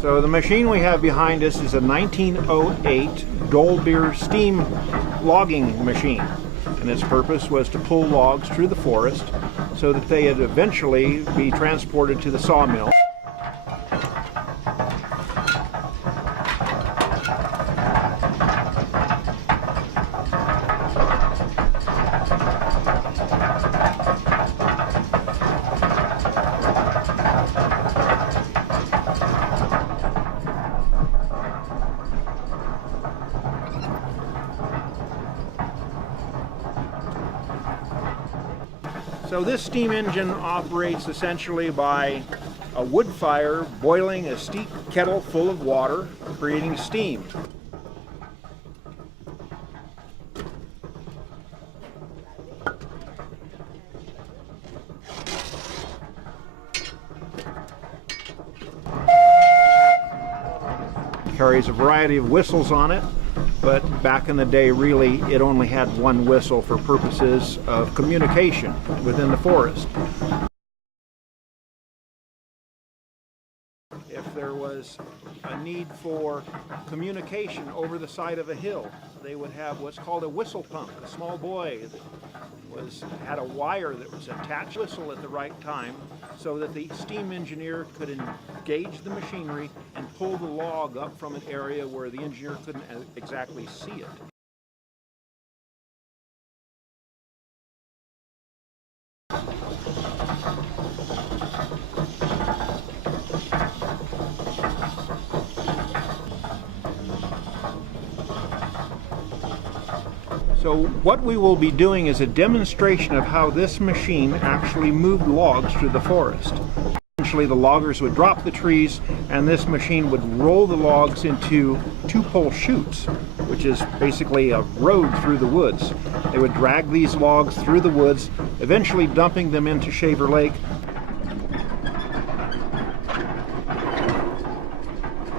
So the machine we have behind us is a 1908 Dolbeer steam logging machine, and its purpose was to pull logs through the forest so that they would eventually be transported to the sawmill. So this steam engine operates essentially by a wood fire boiling a steep kettle full of water, creating steam. It carries a variety of whistles on it, but back in the day, really, it only had one whistle for purposes of communication within the forest. If there was a need for communication over the side of a hill, they would have what's called a whistle pump. A small boy that had a wire that was attached to the whistle at the right time so that the steam engineer could engage the machinery and pull the log up from an area where the engineer couldn't exactly see it. So what we will be doing is a demonstration of how this machine actually moved logs through the forest. Essentially, the loggers would drop the trees and this machine would roll the logs into two-pole chutes, which is basically a road through the woods. They would drag these logs through the woods, eventually dumping them into Shaver Lake.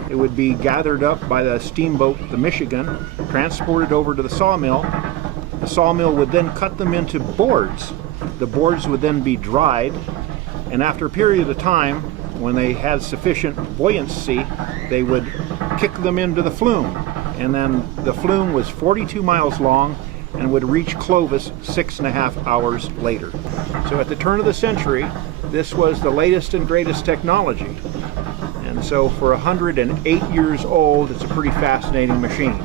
It would be gathered up by the steamboat, the Michigan, transported over to the sawmill. The sawmill would then cut them into boards. The boards would then be dried, and after a period of time, when they had sufficient buoyancy, they would kick them into the flume. And then the flume was 42 miles long and would reach Clovis 6.5 hours later. So at the turn of the century, this was the latest and greatest technology. And so for 108 years old, it's a pretty fascinating machine.